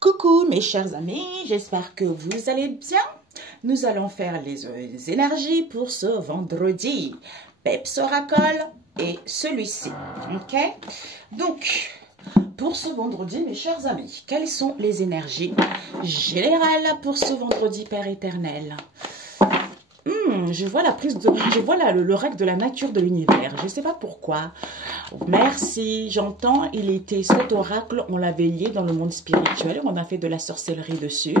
Coucou mes chers amis, j'espère que vous allez bien. Nous allons faire les énergies pour ce vendredi. Peps Oracle et celui-ci. Ok? Donc, pour ce vendredi, mes chers amis, quelles sont les énergies générales pour ce vendredi, Père éternel? Je vois le règle de la nature de l'univers. Je ne sais pas pourquoi. Merci. J'entends, il était cet oracle, on l'avait lié dans le monde spirituel. On a fait de la sorcellerie dessus.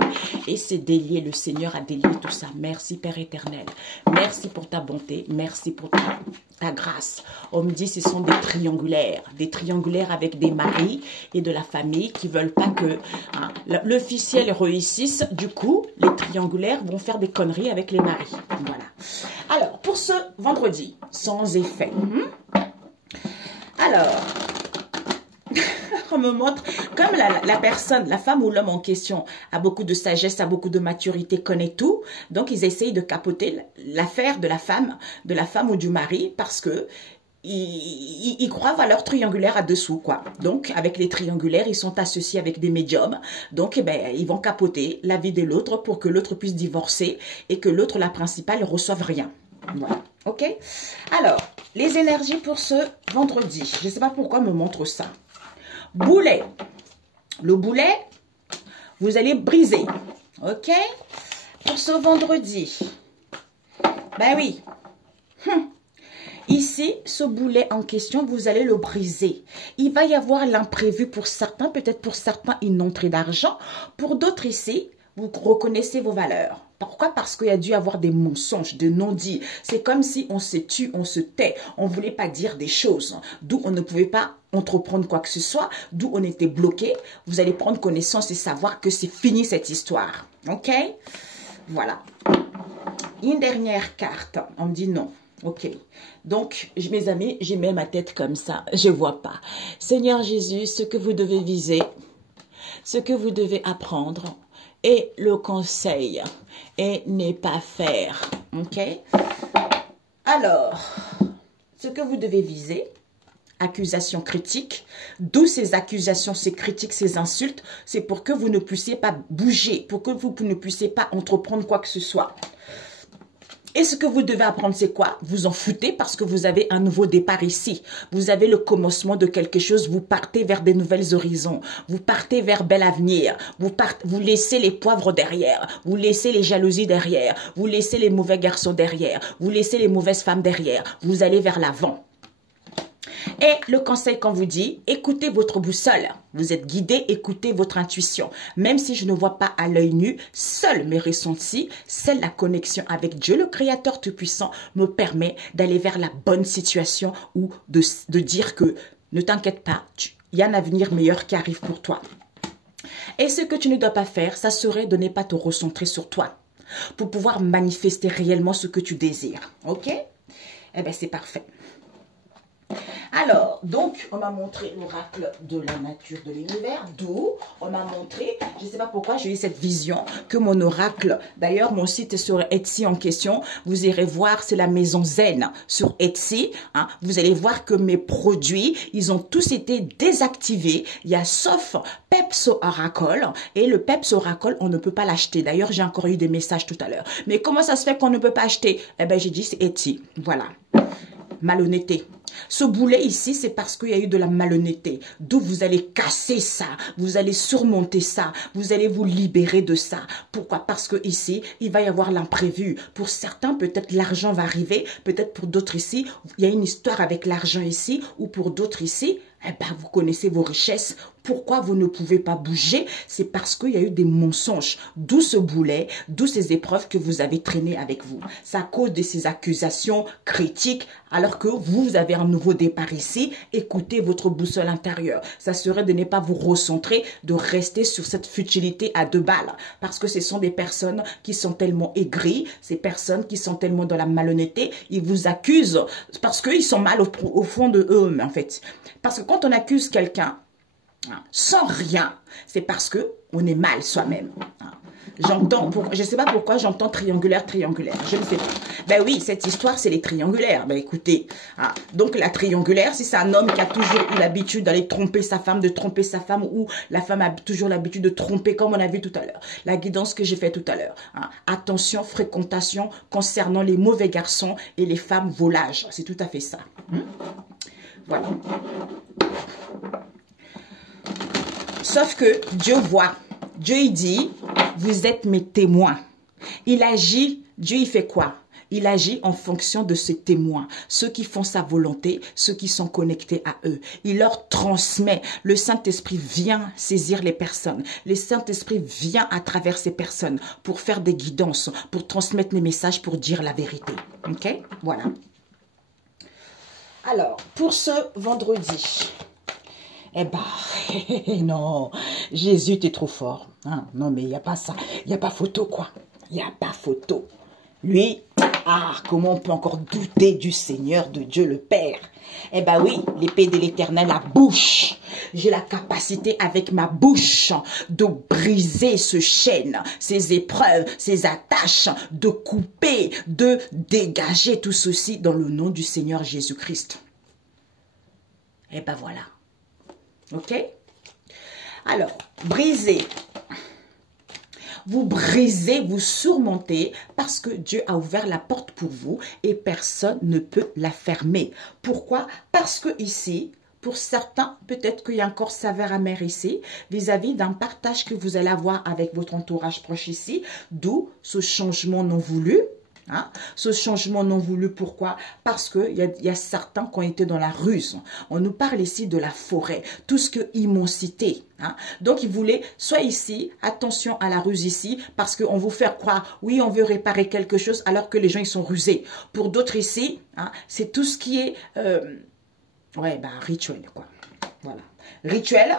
Et c'est délié. Le Seigneur a délié tout ça. Merci, Père éternel. Merci pour ta bonté. Merci pour ta grâce. On me dit ce sont des triangulaires. Des triangulaires avec des maris et de la famille qui veulent pas que l'officiel réussisse. Du coup, les triangulaires vont faire des conneries avec les maris. Voilà. Alors, pour ce vendredi, sans effet. Alors, on me montre, comme la personne, la femme ou l'homme en question a beaucoup de sagesse, a beaucoup de maturité, connaît tout, donc ils essayent de capoter l'affaire de la femme ou du mari parce que ils croient à leur triangulaire à dessous, quoi. Donc, avec les triangulaires, ils sont associés avec des médiums. Donc, eh ben, ils vont capoter la vie de l'autre pour que l'autre puisse divorcer et que l'autre, la principale, ne reçoive rien. Voilà. Ok? Alors, les énergies pour ce vendredi. Je ne sais pas pourquoi on me montre ça. Boulet. Le boulet, vous allez briser. Ok? Pour ce vendredi. Ben oui. Ici, ce boulet en question, vous allez le briser. Il va y avoir l'imprévu pour certains, peut-être pour certains une entrée d'argent. Pour d'autres ici, vous reconnaissez vos valeurs. Pourquoi? Parce qu'il y a dû y avoir des mensonges, des non-dits. C'est comme si on se tue, on se tait. On ne voulait pas dire des choses. D'où on ne pouvait pas entreprendre quoi que ce soit. D'où on était bloqué. Vous allez prendre connaissance et savoir que c'est fini cette histoire. Ok? Voilà. Une dernière carte. On me dit non. Ok, donc mes amis, j'ai mis ma tête comme ça, je vois pas. Seigneur Jésus, ce que vous devez viser, ce que vous devez apprendre, et le conseil, et ne pas faire. Ok, alors, ce que vous devez viser, accusations critiques, d'où ces accusations, ces critiques, ces insultes, c'est pour que vous ne puissiez pas bouger, pour que vous ne puissiez pas entreprendre quoi que ce soit. Et ce que vous devez apprendre, c'est quoi? Vous en foutez parce que vous avez un nouveau départ ici. Vous avez le commencement de quelque chose. Vous partez vers des nouvelles horizons. Vous partez vers bel avenir. Vous laissez les poivres derrière. Vous laissez les jalousies derrière. Vous laissez les mauvais garçons derrière. Vous laissez les mauvaises femmes derrière. Vous allez vers l'avant. Et le conseil qu'on vous dit, écoutez votre boussole. Vous êtes guidé, écoutez votre intuition. Même si je ne vois pas à l'œil nu, seuls mes ressentis, seule la connexion avec Dieu, le Créateur Tout-Puissant, me permet d'aller vers la bonne situation ou de dire que ne t'inquiète pas, il y a un avenir meilleur qui arrive pour toi. Et ce que tu ne dois pas faire, ça serait de ne pas te recentrer sur toi pour pouvoir manifester réellement ce que tu désires. Ok? Eh bien, c'est parfait. Alors, donc, on m'a montré l'oracle de la nature de l'univers, d'où on m'a montré, je ne sais pas pourquoi j'ai eu cette vision, que mon oracle, d'ailleurs, mon site est sur Etsy en question, vous irez voir, c'est la maison Zen sur Etsy, hein, vous allez voir que mes produits, ils ont tous été désactivés, il y a sauf Peps Oracle, et le Peps Oracle, on ne peut pas l'acheter, d'ailleurs, j'ai encore eu des messages tout à l'heure, mais comment ça se fait qu'on ne peut pas acheter? Eh bien, j'ai dit, c'est Etsy, voilà, malhonnêteté. Ce boulet ici, c'est parce qu'il y a eu de la malhonnêteté. D'où vous allez casser ça, vous allez surmonter ça, vous allez vous libérer de ça. Pourquoi? Parce que ici, il va y avoir l'imprévu. Pour certains, peut-être l'argent va arriver, peut-être pour d'autres ici, il y a une histoire avec l'argent ici, ou pour d'autres ici, eh ben, vous connaissez vos richesses. Pourquoi vous ne pouvez pas bouger? C'est parce qu'il y a eu des mensonges. D'où ce boulet, d'où ces épreuves que vous avez traînées avec vous. C'est à cause de ces accusations critiques, alors que vous avez un nouveau départ ici. Écoutez votre boussole intérieure. Ça serait de ne pas vous recentrer, de rester sur cette futilité à 2 balles. Parce que ce sont des personnes qui sont tellement aigries, ces personnes qui sont tellement dans la malhonnêteté, ils vous accusent parce qu'ils sont mal au fond de eux, en fait. Parce que quand on accuse quelqu'un, hein, sans rien, c'est parce que on est mal soi-même. Hein. Je ne sais pas pourquoi j'entends triangulaire, triangulaire. Je ne sais pas. Ben oui, cette histoire, c'est les triangulaires. Ben écoutez, hein, donc la triangulaire, si c'est un homme qui a toujours eu l'habitude d'aller tromper sa femme, de tromper sa femme, ou la femme a toujours l'habitude de tromper, comme on a vu tout à l'heure. La guidance que j'ai fait tout à l'heure. Hein. Attention, fréquentation concernant les mauvais garçons et les femmes volages. C'est tout à fait ça. Hein? Voilà. Sauf que Dieu voit. Dieu, il dit, vous êtes mes témoins. Il agit, Dieu, il fait quoi? Il agit en fonction de ses témoins, ceux qui font sa volonté, ceux qui sont connectés à eux. Il leur transmet. Le Saint-Esprit vient saisir les personnes. Le Saint-Esprit vient à travers ces personnes pour faire des guidances, pour transmettre les messages, pour dire la vérité. Ok? Voilà. Alors, pour ce vendredi... Eh ben, non, Jésus, t'es trop fort. Hein? Non, mais il n'y a pas ça. Il n'y a pas photo, quoi. Il n'y a pas photo. Lui, comment on peut encore douter du Seigneur, de Dieu le Père? Eh ben oui, l'épée de l'Éternel, la bouche. J'ai la capacité avec ma bouche de briser ce chêne, ces épreuves, ces attaches, de couper, de dégager tout ceci dans le nom du Seigneur Jésus-Christ. Eh ben voilà. Ok? Alors, briser. Vous brisez, vous surmontez parce que Dieu a ouvert la porte pour vous et personne ne peut la fermer. Pourquoi? Parce que ici, pour certains, peut-être qu'il y a encore saveur amère ici, vis-à-vis d'un partage que vous allez avoir avec votre entourage proche ici, d'où ce changement non voulu. Hein? Ce changement non voulu, pourquoi? Parce qu'il y a certains qui ont été dans la ruse. On nous parle ici de la forêt, tout ce que immensité. Hein? Donc, il voulait, soit ici, attention à la ruse ici, parce qu'on vous fait croire, oui, on veut réparer quelque chose, alors que les gens, ils sont rusés. Pour d'autres ici, hein, c'est tout ce qui est, rituel, quoi. Voilà. Rituel,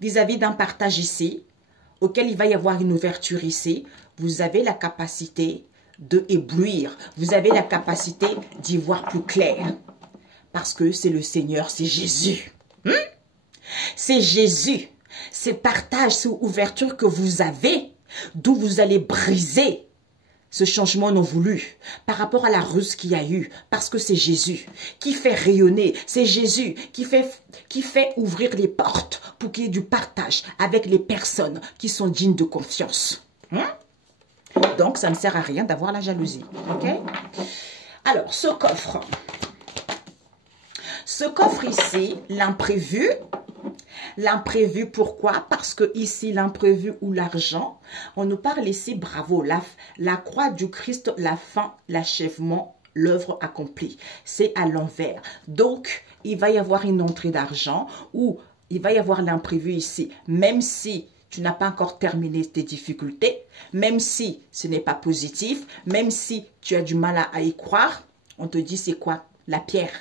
vis-à-vis d'un partage ici, auquel il va y avoir une ouverture ici, vous avez la capacité de éblouir. Vous avez la capacité d'y voir plus clair. Parce que c'est le Seigneur, c'est Jésus. C'est Jésus. C'est partage, c'est ouverture que vous avez, d'où vous allez briser ce changement non voulu par rapport à la ruse qu'il y a eu. Parce que c'est Jésus qui fait rayonner. C'est Jésus qui fait ouvrir les portes pour qu'il y ait du partage avec les personnes qui sont dignes de confiance. Donc, ça ne sert à rien d'avoir la jalousie. Ok? Alors, ce coffre. Ce coffre ici, l'imprévu. L'imprévu, pourquoi? Parce que ici, l'imprévu ou l'argent, on nous parle ici, bravo, la croix du Christ, la fin, l'achèvement, l'œuvre accomplie. C'est à l'envers. Donc, il va y avoir une entrée d'argent ou il va y avoir l'imprévu ici, même si tu n'as pas encore terminé tes difficultés, même si ce n'est pas positif, même si tu as du mal à y croire, on te dit c'est quoi? La pierre.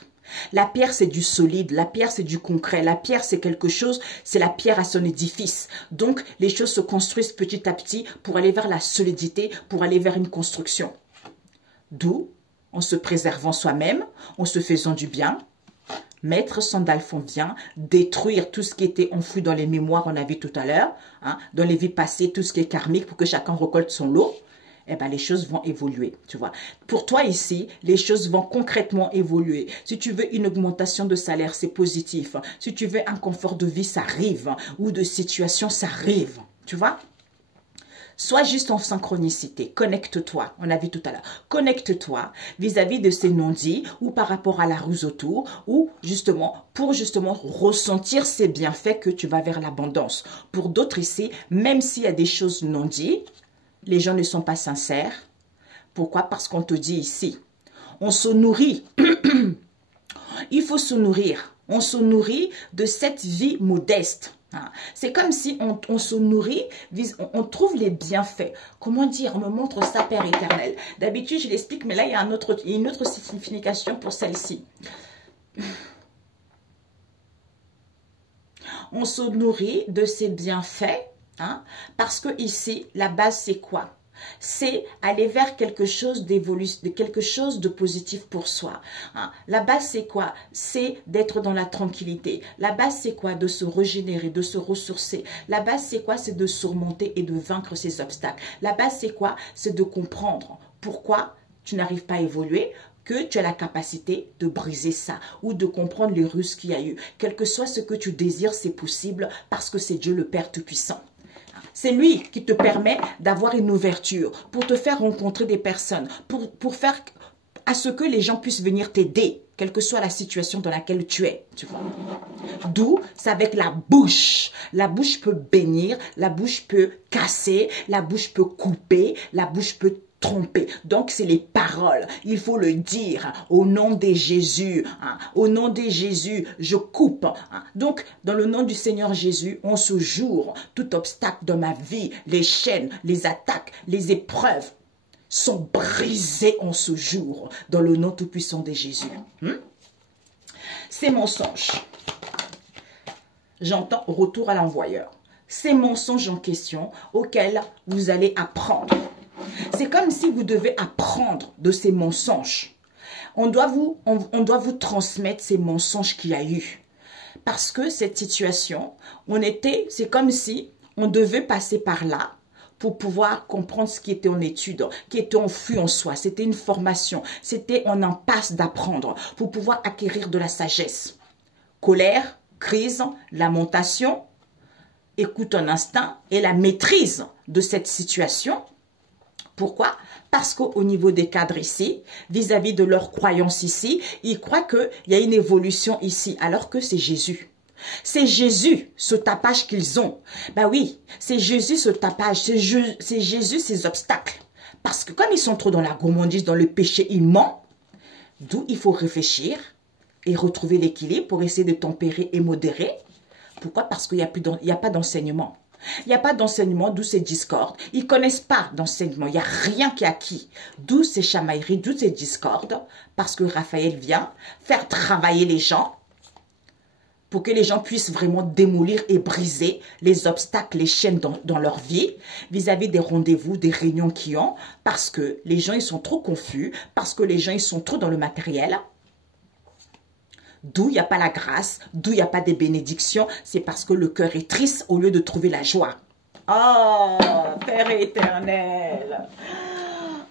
La pierre, c'est du solide. La pierre, c'est du concret. La pierre, c'est quelque chose, c'est la pierre à son édifice. Donc, les choses se construisent petit à petit pour aller vers la solidité, pour aller vers une construction. D'où, en se préservant soi-même, en se faisant du bien, Maître Sandalphon vient détruire tout ce qui était enfoui dans les mémoires, on a vu tout à l'heure, hein, dans les vies passées, tout ce qui est karmique pour que chacun récolte son lot. Eh ben, les choses vont évoluer, tu vois. Pour toi ici, les choses vont concrètement évoluer. Si tu veux une augmentation de salaire, c'est positif. Si tu veux un confort de vie, ça arrive. Ou de situation, ça arrive, tu vois. Sois juste en synchronicité, connecte-toi, on a vu tout à l'heure, connecte-toi vis-à-vis de ces non-dits ou par rapport à la ruse autour ou justement pour justement ressentir ces bienfaits que tu vas vers l'abondance. Pour d'autres ici, même s'il y a des choses non-dites, les gens ne sont pas sincères. Pourquoi? Parce qu'on te dit ici, on se nourrit, il faut se nourrir, on se nourrit de cette vie modeste. C'est comme si on se nourrit, on trouve les bienfaits. Comment dire? On me montre ça, Père éternel. D'habitude, je l'explique, mais là, il y a une autre signification pour celle-ci. On se nourrit de ces bienfaits, hein, parce que ici, la base, c'est quoi? c'est aller vers quelque chose d'évolution, de quelque chose de positif pour soi. Hein. La base, c'est quoi? C'est d'être dans la tranquillité. La base, c'est quoi? De se régénérer, de se ressourcer. La base, c'est quoi? C'est de surmonter et de vaincre ces obstacles. La base, c'est quoi? C'est de comprendre pourquoi tu n'arrives pas à évoluer, que tu as la capacité de briser ça ou de comprendre les ruses qu'il y a eu. Quel que soit ce que tu désires, c'est possible parce que c'est Dieu le Père Tout-Puissant. C'est lui qui te permet d'avoir une ouverture pour te faire rencontrer des personnes, pour faire à ce que les gens puissent venir t'aider, quelle que soit la situation dans laquelle tu es. Tu vois. D'où, c'est avec la bouche. La bouche peut bénir, la bouche peut casser, la bouche peut couper, la bouche peut tromper. Donc, c'est les paroles. Il faut le dire. Au nom de Jésus. Hein, au nom de Jésus, je coupe. Hein. Donc, dans le nom du Seigneur Jésus, on se jure tout obstacle dans ma vie, les chaînes, les attaques, les épreuves sont brisées en ce jour. Dans le nom tout-puissant de Jésus. Ces mensonges. J'entends retour à l'envoyeur. Ces mensonges en question auxquels vous allez apprendre. C'est comme si vous devez apprendre de ces mensonges. On doit vous transmettre ces mensonges qu'il y a eu. Parce que cette situation, c'est comme si on devait passer par là pour pouvoir comprendre ce qui était en étude, qui était enfui en soi. C'était une formation, c'était en impasse d'apprendre pour pouvoir acquérir de la sagesse. Colère, crise, lamentation, écoute un instinct et la maîtrise de cette situation. Pourquoi? Parce qu'au niveau des cadres ici, vis-à-vis de leurs croyances ici, ils croient qu'il y a une évolution ici, alors que c'est Jésus. C'est Jésus, ce tapage qu'ils ont. Ben oui, c'est Jésus, ce tapage, c'est Jésus, ces obstacles. Parce que comme ils sont trop dans la gourmandise, dans le péché, ils mentent. D'où il faut réfléchir et retrouver l'équilibre pour essayer de tempérer et modérer. Pourquoi? Parce qu'il n'y a pas d'enseignement. Il n'y a pas d'enseignement, d'où ces discordes. Ils ne connaissent pas d'enseignement. Il n'y a rien qui est acquis. D'où ces chamailleries, d'où ces discordes. Parce que Raphaël vient faire travailler les gens pour que les gens puissent vraiment démolir et briser les obstacles, les chaînes dans leur vie vis-à-vis des rendez-vous, des réunions qu'ils ont. Parce que les gens, ils sont trop confus. Parce que les gens, ils sont trop dans le matériel. D'où il n'y a pas la grâce, d'où il n'y a pas des bénédictions, c'est parce que le cœur est triste au lieu de trouver la joie. Oh, Père éternel.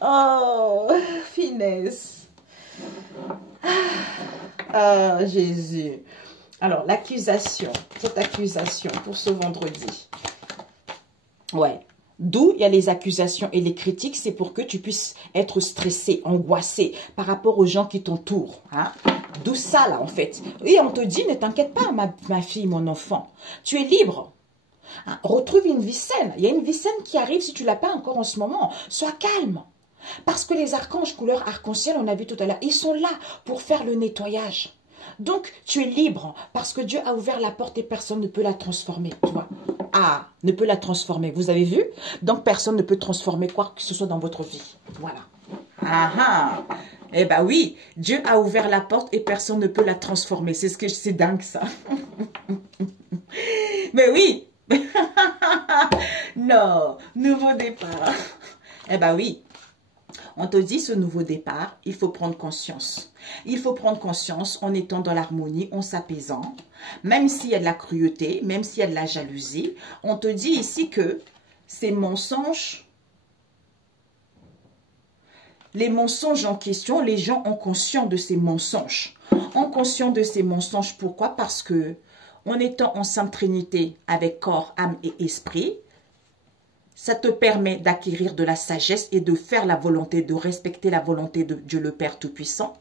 Oh, finesse. Ah, Jésus. Alors, l'accusation, cette accusation pour ce vendredi. Ouais. D'où il y a les accusations et les critiques, c'est pour que tu puisses être stressé, angoissé par rapport aux gens qui t'entourent. Hein? D'où ça, là, en fait. Et on te dit, ne t'inquiète pas, ma fille, mon enfant. Tu es libre. Hein? Retrouve une vie saine. Il y a une vie saine qui arrive si tu ne l'as pas encore en ce moment. Sois calme. Parce que les archanges couleur arc-en-ciel, on a vu tout à l'heure, ils sont là pour faire le nettoyage. Donc, tu es libre parce que Dieu a ouvert la porte et personne ne peut la transformer. Tu vois? Ah, ne peut la transformer. Vous avez vu? Donc, personne ne peut transformer quoi que ce soit dans votre vie. Voilà. Ah ah. Eh bien oui, Dieu a ouvert la porte et personne ne peut la transformer. C'est dingue ça. Mais oui. Non, nouveau départ. Eh bien oui. On te dit ce nouveau départ, il faut prendre conscience. Il faut prendre conscience en étant dans l'harmonie, en s'apaisant. Même s'il y a de la cruauté, même s'il y a de la jalousie, on te dit ici que ces mensonges, les mensonges en question, les gens ont conscience de ces mensonges. Ont conscience de ces mensonges, pourquoi? Parce que en étant en Sainte Trinité avec corps, âme et esprit, ça te permet d'acquérir de la sagesse et de faire la volonté, de respecter la volonté de Dieu le Père Tout-Puissant.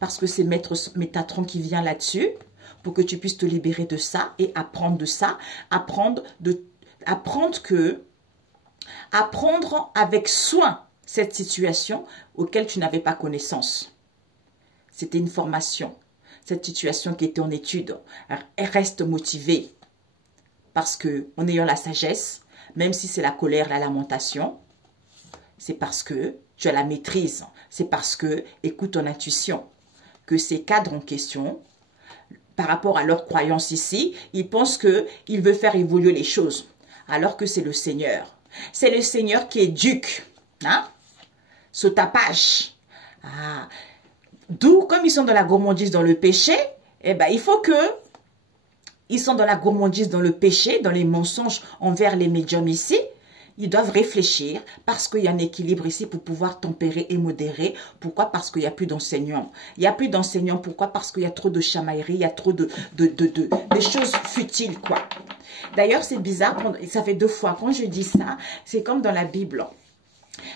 Parce que c'est Maître Métatron qui vient là-dessus pour que tu puisses te libérer de ça et apprendre de ça. Apprendre avec soin cette situation auquel tu n'avais pas connaissance. C'était une formation. Cette situation qui était en étude, elle reste motivée. Parce que en ayant la sagesse, même si c'est la colère, la lamentation, c'est parce que tu as la maîtrise. C'est parce que, écoute ton intuition, que ces cadres en question, par rapport à leurs croyances ici, ils pensent qu'il veut faire évoluer les choses, alors que c'est le Seigneur. C'est le Seigneur qui éduque. Hein? Ce tapage. Ah. D'où, comme ils sont dans la gourmandise, dans le péché, eh ben, il faut que ils sont dans la gourmandise, dans le péché, dans les mensonges envers les médiums ici. Ils doivent réfléchir parce qu'il y a un équilibre ici pour pouvoir tempérer et modérer. Pourquoi? Parce qu'il n'y a plus d'enseignants. Il n'y a plus d'enseignants. Pourquoi? Parce qu'il y a trop de chamaillerie, il y a trop de choses futiles, quoi. D'ailleurs, c'est bizarre, ça fait 2 fois. Quand je dis ça, c'est comme dans la Bible.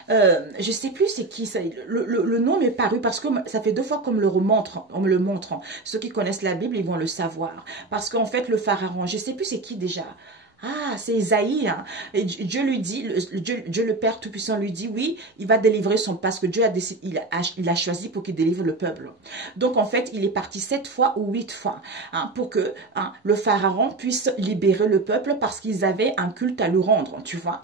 Je sais plus c'est qui, le nom m'est paru parce que ça fait 2 fois qu'on me le remontre, on me le montre. Ceux qui connaissent la Bible, ils vont le savoir. Parce qu'en fait, le pharaon, je sais plus c'est qui déjà. Ah, c'est Isaïe. Hein. Et Dieu lui dit, Dieu le Père Tout-Puissant lui dit, oui, il va délivrer son, parce que Dieu a décidé, il a choisi pour qu'il délivre le peuple. Donc, en fait, il est parti 7 fois ou 8 fois hein, pour que le pharaon puisse libérer le peuple parce qu'ils avaient un culte à lui rendre, tu vois.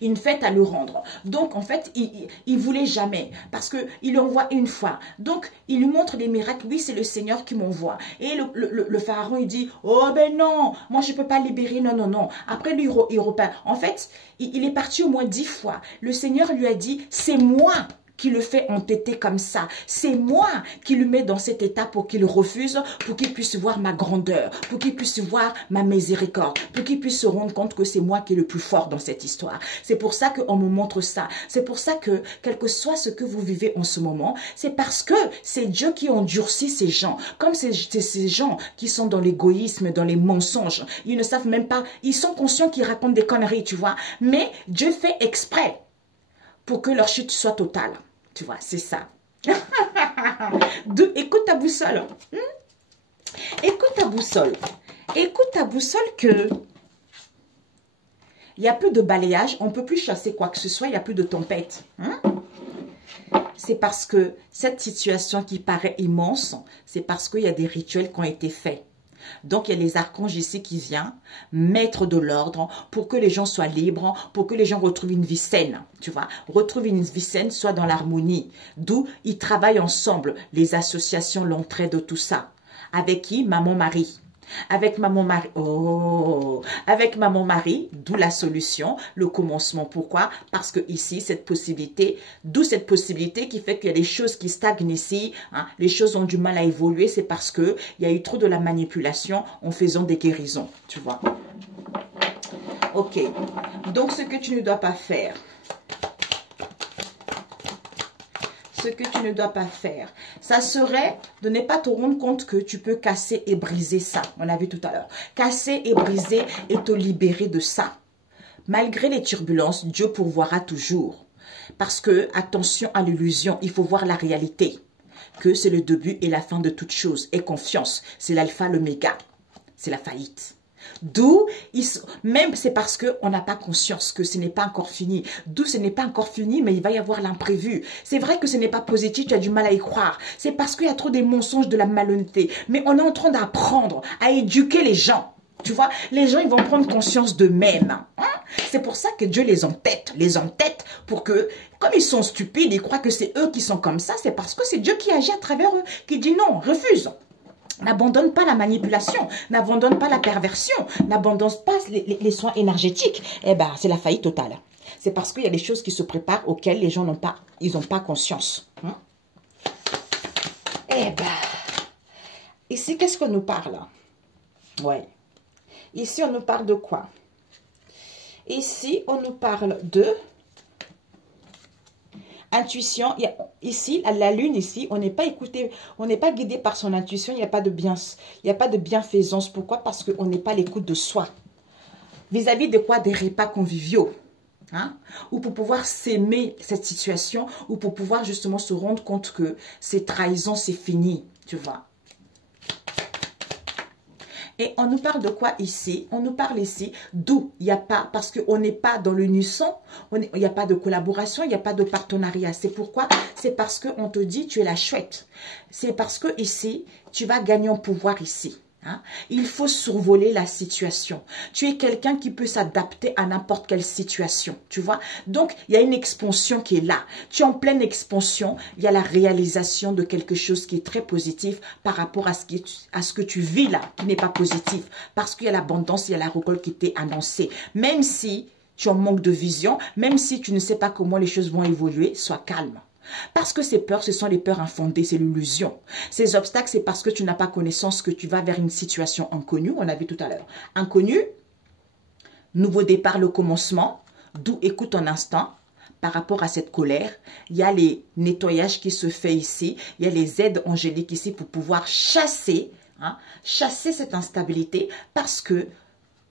Une fête à lui rendre. Donc, en fait, il voulait jamais. Parce qu'il envoie une fois. Donc, il lui montre des miracles. Oui, c'est le Seigneur qui m'envoie. Et le pharaon, il dit, oh ben non, moi je peux pas libérer. Non, non, non. Après, lui, il repart. En fait, il est parti au moins 10 fois. Le Seigneur lui a dit, c'est moi qui le fait entêter comme ça. C'est moi qui le mets dans cet état pour qu'il refuse, pour qu'il puisse voir ma grandeur, pour qu'il puisse voir ma miséricorde, pour qu'il puisse se rendre compte que c'est moi qui est le plus fort dans cette histoire. C'est pour ça qu'on me montre ça. C'est pour ça que, quel que soit ce que vous vivez en ce moment, c'est parce que c'est Dieu qui endurcit ces gens. Comme ces gens qui sont dans l'égoïsme, dans les mensonges. Ils ne savent même pas, ils sont conscients qu'ils racontent des conneries, tu vois. Mais Dieu fait exprès pour que leur chute soit totale. Tu vois, c'est ça. Écoute ta boussole. Écoute ta boussole. Écoute ta boussole que il n'y a plus de balayage, on ne peut plus chasser quoi que ce soit, il n'y a plus de tempête. C'est parce que cette situation qui paraît immense, c'est parce qu'il y a des rituels qui ont été faits. Donc, il y a les archanges ici qui viennent mettre de l'ordre pour que les gens soient libres, pour que les gens retrouvent une vie saine, tu vois. Retrouvent une vie saine, soit dans l'harmonie. D'où ils travaillent ensemble, les associations, l'entraide, tout ça. Avec qui? Maman Marie. Avec Maman Marie, oh, avec Maman Marie, d'où la solution, le commencement. Pourquoi? Parce que ici, cette possibilité, d'où cette possibilité qui fait qu'il y a des choses qui stagnent ici, hein, les choses ont du mal à évoluer, c'est parce que il y a eu trop de la manipulation en faisant des guérisons, tu vois. Ok, donc ce que tu ne dois pas faire, ce que tu ne dois pas faire, ça serait de ne pas te rendre compte que tu peux casser et briser ça. On l'a vu tout à l'heure. Casser et briser et te libérer de ça. Malgré les turbulences, Dieu pourvoira toujours. Parce que, attention à l'illusion, il faut voir la réalité. Que c'est le début et la fin de toute chose. Et confiance, c'est l'alpha, l'oméga. C'est la faillite. D'où, même c'est parce qu'on n'a pas conscience que ce n'est pas encore fini. D'où ce n'est pas encore fini, mais il va y avoir l'imprévu. C'est vrai que ce n'est pas positif, tu as du mal à y croire. C'est parce qu'il y a trop des mensonges, de la malhonnêteté. Mais on est en train d'apprendre à éduquer les gens. Tu vois, les gens, ils vont prendre conscience d'eux-mêmes. Hein? C'est pour ça que Dieu les entête pour que, comme ils sont stupides, ils croient que c'est eux qui sont comme ça. C'est parce que c'est Dieu qui agit à travers eux, qui dit non, refuse. N'abandonne pas la manipulation, n'abandonne pas la perversion, n'abandonne pas les soins énergétiques. Eh ben, c'est la faillite totale. C'est parce qu'il y a des choses qui se préparent auxquelles les gens n'ont pas, ils n'ont pas conscience. Hein? Eh ben, ici, qu'est-ce qu'on nous parle? Ouais. Ici, on nous parle de quoi? Ici, on nous parle de intuition. Ici, la lune, ici, on n'est pas écouté, on n'est pas guidé par son intuition, il n'y a pas de bienfaisance. Pourquoi? Parce qu'on n'est pas à l'écoute de soi. Vis-à-vis de quoi? Des repas conviviaux. Hein? Ou pour pouvoir s'aimer cette situation, ou pour pouvoir justement se rendre compte que ces trahisons, c'est fini, tu vois. Et on nous parle de quoi ici? On nous parle ici d'où il n'y a pas, parce qu'on n'est pas dans l'unisson, il n'y a pas de collaboration, il n'y a pas de partenariat. C'est pourquoi? C'est parce qu'on te dit tu es la chouette. C'est parce que ici, tu vas gagner en pouvoir ici. Hein? Il faut survoler la situation. Tu es quelqu'un qui peut s'adapter à n'importe quelle situation, tu vois. Donc, il y a une expansion qui est là. Tu es en pleine expansion. Il y a la réalisation de quelque chose qui est très positif par rapport à ce que tu vis là, qui n'est pas positif. Parce qu'il y a l'abondance, il y a la récolte qui t'est annoncée. Même si tu en manques de vision, même si tu ne sais pas comment les choses vont évoluer, sois calme. Parce que ces peurs, ce sont les peurs infondées, c'est l'illusion. Ces obstacles, c'est parce que tu n'as pas connaissance que tu vas vers une situation inconnue, on l'a vu tout à l'heure. Inconnue, nouveau départ, le commencement, d'où écoute ton instinct. Par rapport à cette colère, il y a les nettoyages qui se fait ici, il y a les aides angéliques ici pour pouvoir chasser, chasser cette instabilité parce que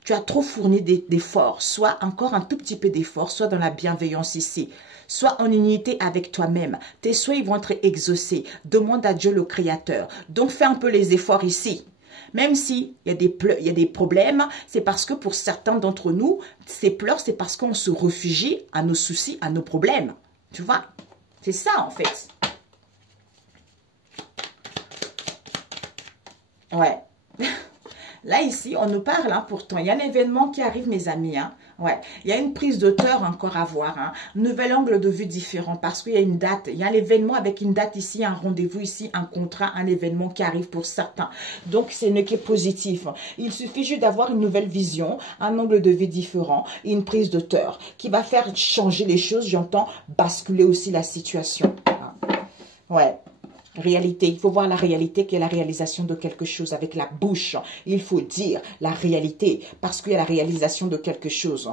tu as trop fourni d'efforts, soit encore un tout petit peu d'efforts, soit dans la bienveillance ici, soit en unité avec toi-même. Tes souhaits vont être exaucés. Demande à Dieu le Créateur. Donc fais un peu les efforts ici. Même s'il y a des problèmes, c'est parce que pour certains d'entre nous, ces pleurs, c'est parce qu'on se réfugie à nos soucis, à nos problèmes. Tu vois? C'est ça en fait. Ouais. Là, ici, on nous parle, pourtant. Il y a un événement qui arrive, mes amis. Ouais. Il y a une prise d'auteur encore à voir. Un nouvel angle de vue différent parce qu'il y a une date. Il y a l'événement avec une date ici, un rendez-vous ici, un contrat, un événement qui arrive pour certains. Donc, c'est une qui est positif. Il suffit juste d'avoir une nouvelle vision, un angle de vue différent et une prise d'auteur qui va faire changer les choses. J'entends basculer aussi la situation. Ouais. Réalité, il faut voir la réalité qui est la réalisation de quelque chose avec la bouche. Il faut dire la réalité parce qu'il y a la réalisation de quelque chose.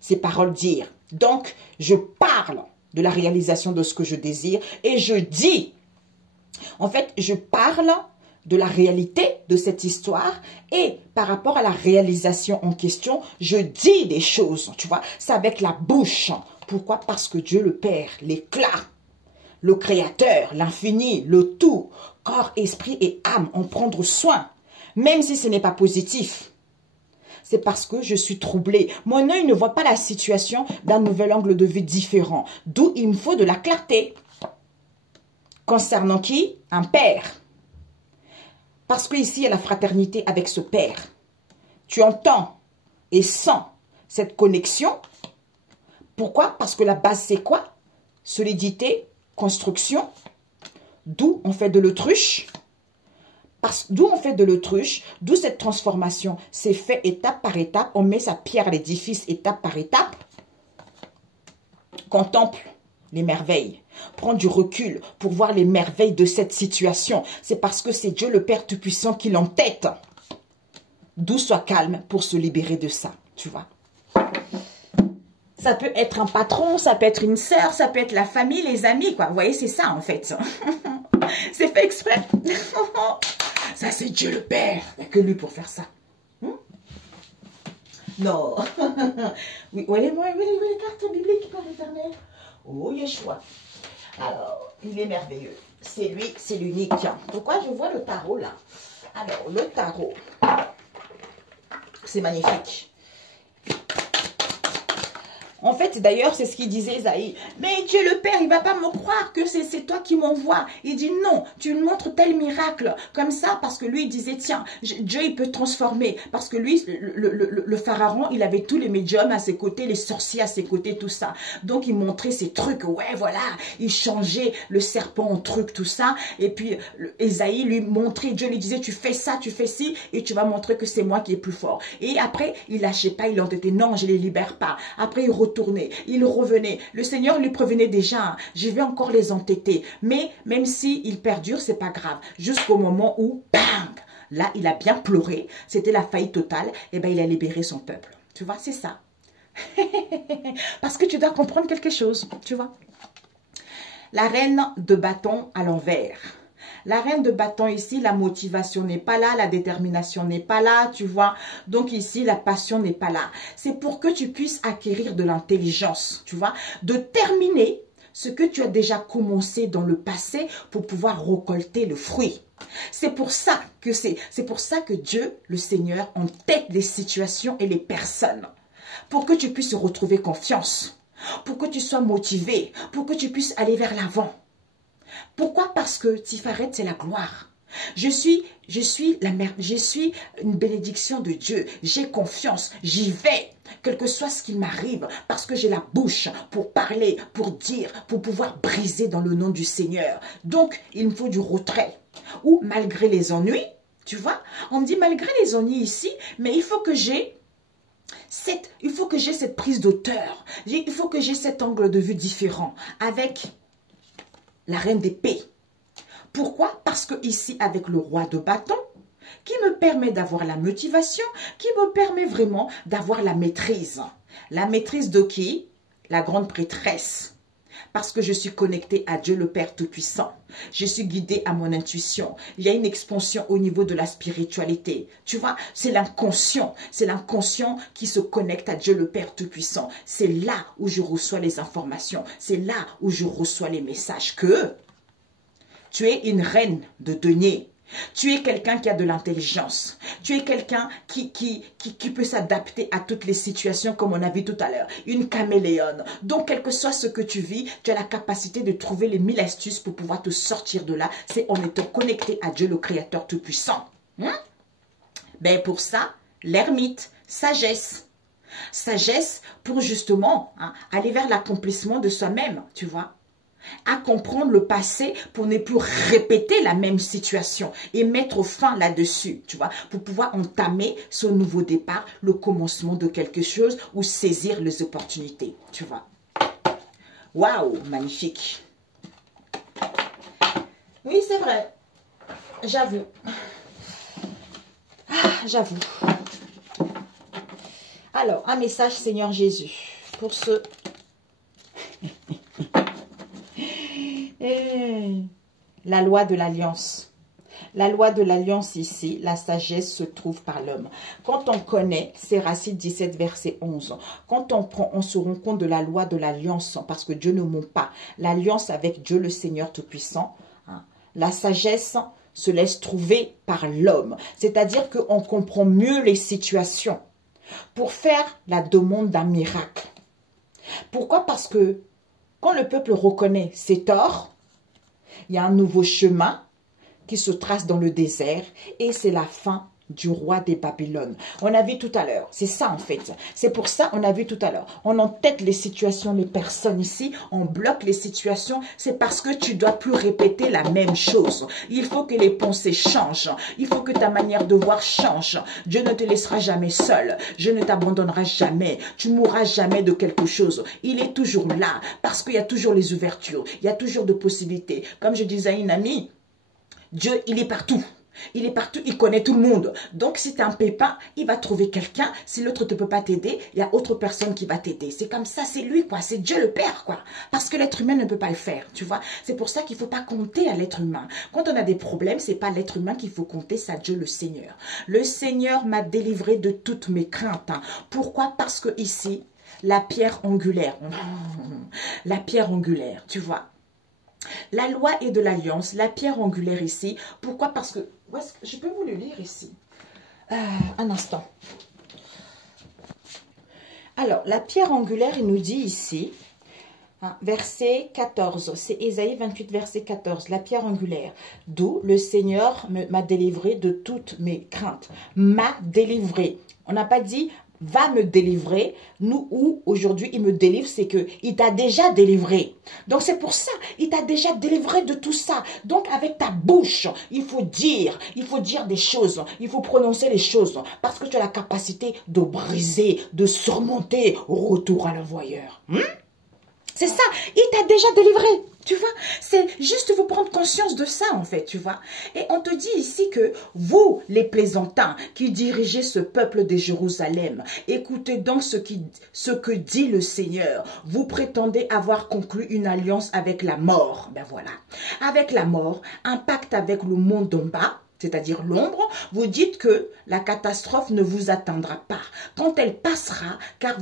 Ces paroles dire. Donc, je parle de la réalisation de ce que je désire et je dis. En fait, je parle de la réalité de cette histoire et par rapport à la réalisation en question, je dis des choses. Tu vois, c'est avec la bouche. Pourquoi? Parce que Dieu le Père, l'éclat, le Créateur, l'infini, le tout, corps, esprit et âme, en prendre soin, même si ce n'est pas positif. C'est parce que je suis troublée. Mon œil ne voit pas la situation d'un nouvel angle de vue différent. D'où il me faut de la clarté. Concernant qui? Un père. Parce qu'ici, il y a la fraternité avec ce père. Tu entends et sens cette connexion. Pourquoi? Parce que la base, c'est quoi? Solidité, construction, d'où on fait de l'autruche, d'où on fait de l'autruche, d'où cette transformation, c'est fait étape par étape, on met sa pierre à l'édifice étape par étape, contemple les merveilles, prends du recul pour voir les merveilles de cette situation, c'est parce que c'est Dieu le Père Tout-Puissant qui l'entête, d'où sois calme pour se libérer de ça, tu vois. Ça peut être un patron, ça peut être une sœur, ça peut être la famille, les amis, quoi. Vous voyez, c'est ça, en fait. C'est fait exprès. Ça, c'est Dieu le Père. Il n'y a que lui pour faire ça. Non. Oui, où est les cartes bibliques, Père éternel? Oh, Yeshua. Alors, il est merveilleux. C'est lui, c'est l'unique. Pourquoi je vois le tarot, là? Alors, le tarot. C'est magnifique. En fait, d'ailleurs, c'est ce qu'il disait Esaïe. Mais Dieu le Père, il ne va pas me croire que c'est toi qui m'envoies. Il dit non, tu me montres tel miracle. Comme ça, parce que lui, il disait, tiens, Dieu, il peut transformer. Parce que lui, le pharaon, il avait tous les médiums à ses côtés, les sorciers à ses côtés, tout ça. Donc, il montrait ses trucs. Ouais, voilà. Il changeait le serpent en truc, tout ça. Et puis, Esaïe lui montrait, Dieu lui disait, tu fais ça, tu fais ci, et tu vas montrer que c'est moi qui est plus fort. Et après, il lâchait pas, il entêtait. Non, je les libère pas. Après, il retournait, il revenait. Le Seigneur lui prévenait déjà, je vais encore les entêter. Mais même s'ils perdurent, c'est pas grave. Jusqu'au moment où, bang, là, il a bien pleuré. C'était la faillite totale. Et bien, il a libéré son peuple. Tu vois, c'est ça. Parce que tu dois comprendre quelque chose, tu vois. La reine de bâton à l'envers. La reine de bâton ici, la motivation n'est pas là, la détermination n'est pas là, tu vois. Donc ici, la passion n'est pas là. C'est pour que tu puisses acquérir de l'intelligence, tu vois, de terminer ce que tu as déjà commencé dans le passé pour pouvoir récolter le fruit. C'est pour ça que Dieu, le Seigneur, entête les situations et les personnes pour que tu puisses retrouver confiance, pour que tu sois motivé, pour que tu puisses aller vers l'avant. Pourquoi? Parce que Tifaret, c'est la gloire. Je suis une bénédiction de Dieu. J'ai confiance, j'y vais, quel que soit ce qu'il m'arrive, parce que j'ai la bouche pour parler, pour dire, pour pouvoir briser dans le nom du Seigneur. Donc, il me faut du retrait. Ou malgré les ennuis, tu vois, on me dit malgré les ennuis ici, mais il faut que j'ai il faut que j'ai cette prise d'auteur. Il faut que j'ai cet angle de vue différent avec la reine d'épée. Pourquoi? Parce que ici, avec le roi de bâton, qui me permet d'avoir la motivation, qui me permet vraiment d'avoir la maîtrise. La maîtrise de qui? La grande prêtresse. Parce que je suis connectée à Dieu le Père Tout-Puissant. Je suis guidée à mon intuition. Il y a une expansion au niveau de la spiritualité. Tu vois, c'est l'inconscient. C'est l'inconscient qui se connecte à Dieu le Père Tout-Puissant. C'est là où je reçois les informations. C'est là où je reçois les messages que tu es une reine de denier. Tu es quelqu'un qui a de l'intelligence. Tu es quelqu'un qui peut s'adapter à toutes les situations comme on a vu tout à l'heure. Une caméléone. Donc, quel que soit ce que tu vis, tu as la capacité de trouver les 1000 astuces pour pouvoir te sortir de là. C'est en étant connecté à Dieu le Créateur Tout-Puissant. Ben pour ça, l'ermite, sagesse. Sagesse pour justement aller vers l'accomplissement de soi-même, tu vois. À comprendre le passé pour ne plus répéter la même situation et mettre fin là-dessus, tu vois, pour pouvoir entamer ce nouveau départ, le commencement de quelque chose ou saisir les opportunités, tu vois. Waouh, magnifique. Oui, c'est vrai. J'avoue. J'avoue. Alors, un message, Seigneur Jésus, pour ceux... La loi de l'alliance. La loi de l'alliance ici, la sagesse se trouve par l'homme. Quand on connaît, c'est Racine 17, verset 11. Quand on se rend compte de la loi de l'alliance, parce que Dieu ne ment pas, l'alliance avec Dieu le Seigneur Tout-Puissant, la sagesse se laisse trouver par l'homme. C'est-à-dire qu'on comprend mieux les situations pour faire la demande d'un miracle. Pourquoi? Parce que quand le peuple reconnaît ses torts, il y a un nouveau chemin qui se trace dans le désert et c'est la fin du roi des Babylones. On a vu tout à l'heure, c'est ça en fait. C'est pour ça on a vu tout à l'heure. On entête les situations, les personnes ici, on bloque les situations. C'est parce que tu dois plus répéter la même chose. Il faut que les pensées changent. Il faut que ta manière de voir change. Dieu ne te laissera jamais seul. Je ne t'abandonnerai jamais. Tu mourras jamais de quelque chose. Il est toujours là parce qu'il y a toujours les ouvertures. Il y a toujours de possibilités. Comme je disais à une amie, Dieu, il est partout. Il est partout, il connaît tout le monde. Donc, si tu as un pépin, il va trouver quelqu'un. Si l'autre ne peut pas t'aider, il y a autre personne qui va t'aider. C'est comme ça, c'est lui, quoi. C'est Dieu le Père, quoi. Parce que l'être humain ne peut pas le faire, tu vois. C'est pour ça qu'il ne faut pas compter à l'être humain. Quand on a des problèmes, ce n'est pas l'être humain qu'il faut compter, c'est à Dieu le Seigneur. Le Seigneur m'a délivré de toutes mes craintes. Pourquoi? Parce que ici, la pierre angulaire. La pierre angulaire, tu vois. La loi est de l'alliance, la pierre angulaire ici. Pourquoi? Parce que, je peux vous le lire ici. Un instant. Alors, la pierre angulaire, il nous dit ici, verset 14, c'est Ésaïe 28, verset 14, la pierre angulaire. D'où le Seigneur m'a délivré de toutes mes craintes. M'a délivré. On n'a pas dit va me délivrer, nous où aujourd'hui il me délivre, c'est que il t'a déjà délivré. Donc c'est pour ça, il t'a déjà délivré de tout ça. Donc avec ta bouche, il faut dire des choses, il faut prononcer les choses, parce que tu as la capacité de briser, de surmonter au retour à l'envoyeur. C'est ça, il t'a déjà délivré, tu vois. C'est juste, il faut prendre conscience de ça, en fait, tu vois. Et on te dit ici que vous, les plaisantins, qui dirigez ce peuple de Jérusalem, écoutez donc ce que dit le Seigneur. Vous prétendez avoir conclu une alliance avec la mort. Ben voilà. Avec la mort, un pacte avec le monde d'en bas, c'est-à-dire l'ombre, vous dites que la catastrophe ne vous atteindra pas. Quand elle passera, car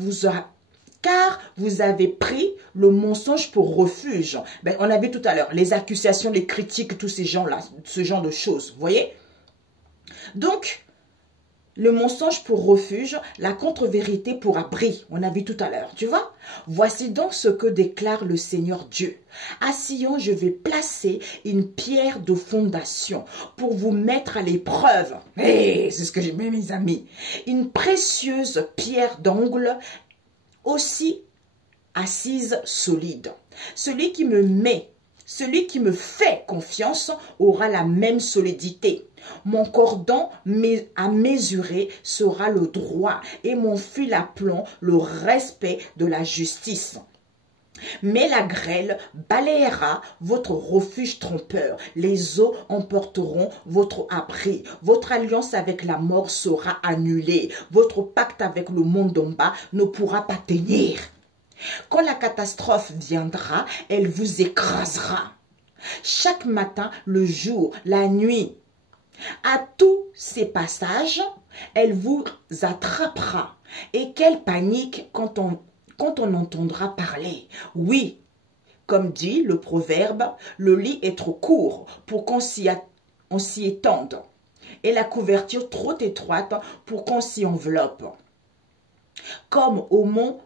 vous avez pris le mensonge pour refuge. Ben, on a vu tout à l'heure, les accusations, les critiques, tous ces gens-là, ce genre de choses, vous voyez? Donc, le mensonge pour refuge, la contre-vérité pour abri, on a vu tout à l'heure, tu vois? Voici donc ce que déclare le Seigneur Dieu. À Sion, je vais placer une pierre de fondation pour vous mettre à l'épreuve. Hey, c'est ce que j'ai mis, mes amis. Une précieuse pierre d'angle aussi assise solide. Celui qui me met Celui qui me fait confiance aura la même solidité. Mon cordon à mesurer sera le droit et mon fil à plomb le respect de la justice. Mais la grêle balayera votre refuge trompeur. Les eaux emporteront votre abri. Votre alliance avec la mort sera annulée. Votre pacte avec le monde d'en bas ne pourra pas tenir. Quand la catastrophe viendra, elle vous écrasera. Chaque matin, le jour, la nuit, à tous ces passages, elle vous attrapera. Et quelle panique quand on entendra parler. Oui, comme dit le proverbe, le lit est trop court pour qu'on s'y étende et la couverture trop étroite pour qu'on s'y enveloppe. Comme au mont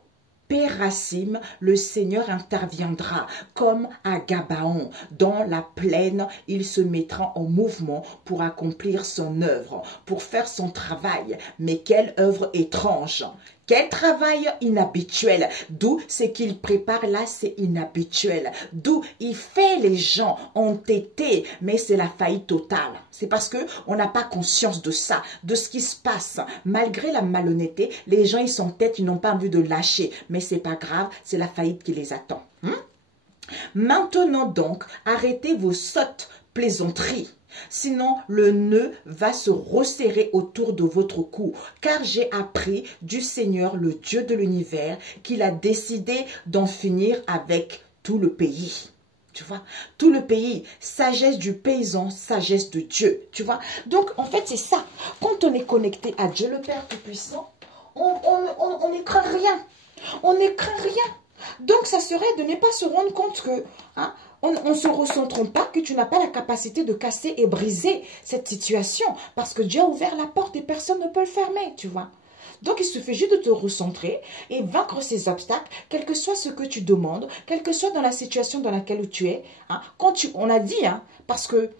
Pérassim, le Seigneur interviendra, comme à Gabaon. Dans la plaine, il se mettra en mouvement pour accomplir son œuvre, pour faire son travail. Mais quelle œuvre étrange! Quel travail inhabituel, d'où ce qu'il prépare là, c'est inhabituel, d'où il fait les gens entêtés, mais c'est la faillite totale. C'est parce que on n'a pas conscience de ça, de ce qui se passe. Malgré la malhonnêteté, les gens ils s'entêtent, ils n'ont pas envie de lâcher, mais c'est pas grave, c'est la faillite qui les attend. Maintenant donc, arrêtez vos sottes plaisanteries. Sinon, le nœud va se resserrer autour de votre cou. Car j'ai appris du Seigneur, le Dieu de l'univers, qu'il a décidé d'en finir avec tout le pays. Tu vois, tout le pays, sagesse du paysan, sagesse de Dieu. Tu vois, donc en fait c'est ça. Quand on est connecté à Dieu le Père Tout-Puissant, on ne craint rien. On ne craint rien. Donc ça serait de ne pas se rendre compte que... on ne se recentre pas que tu n'as pas la capacité de casser et briser cette situation. Parce que Dieu a ouvert la porte et personne ne peut le fermer, tu vois. Donc, il suffit juste de te recentrer et vaincre ces obstacles, quel que soit ce que tu demandes, quelle que soit dans la situation dans laquelle tu es. On a dit, parce que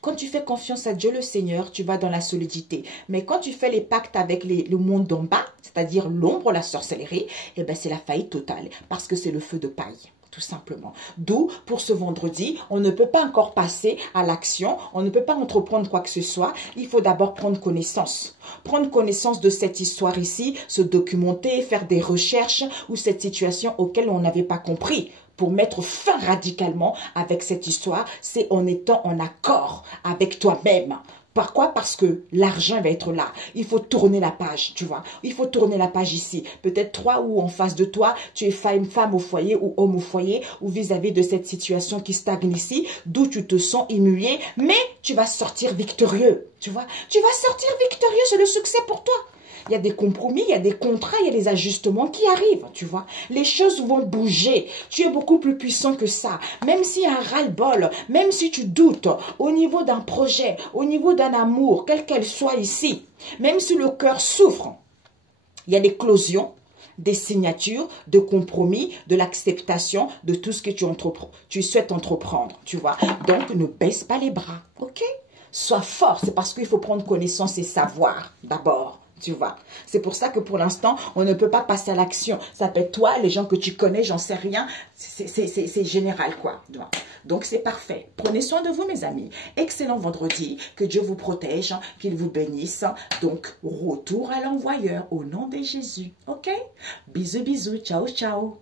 quand tu fais confiance à Dieu le Seigneur, tu vas dans la solidité. Mais quand tu fais les pactes avec le monde d'en bas, c'est-à-dire l'ombre, la sorcellerie, eh ben c'est la faillite totale parce que c'est le feu de paille. Tout simplement. D'où, pour ce vendredi, on ne peut pas encore passer à l'action, on ne peut pas entreprendre quoi que ce soit. Il faut d'abord prendre connaissance. Prendre connaissance de cette histoire ici, se documenter, faire des recherches ou cette situation auquel on n'avait pas compris. Pour mettre fin radicalement avec cette histoire, c'est en étant en accord avec toi-même. Pourquoi? Parce que l'argent va être là. Il faut tourner la page, tu vois. Il faut tourner la page ici. Peut-être toi ou en face de toi, tu es femme au foyer ou homme au foyer ou vis-à-vis de cette situation qui stagne ici, d'où tu te sens humilié, mais tu vas sortir victorieux, tu vois. Tu vas sortir victorieux, c'est le succès pour toi. Il y a des compromis, il y a des contrats, il y a des ajustements qui arrivent, tu vois. Les choses vont bouger. Tu es beaucoup plus puissant que ça. Même s'il y a un ras-le-bol, même si tu doutes au niveau d'un projet, au niveau d'un amour, quelle qu'elle soit ici, même si le cœur souffre, il y a l'éclosion des signatures, de compromis, de l'acceptation de tout ce que tu souhaites entreprendre, tu vois. Donc, ne baisse pas les bras, ok? Sois fort, c'est parce qu'il faut prendre connaissance et savoir d'abord. Tu vois, c'est pour ça que pour l'instant, on ne peut pas passer à l'action. Ça peut être toi, les gens que tu connais, j'en sais rien. C'est général, quoi. Donc, c'est parfait. Prenez soin de vous, mes amis. Excellent vendredi. Que Dieu vous protège, qu'il vous bénisse. Donc, retour à l'envoyeur au nom de Jésus. OK? Bisous, bisous. Ciao, ciao.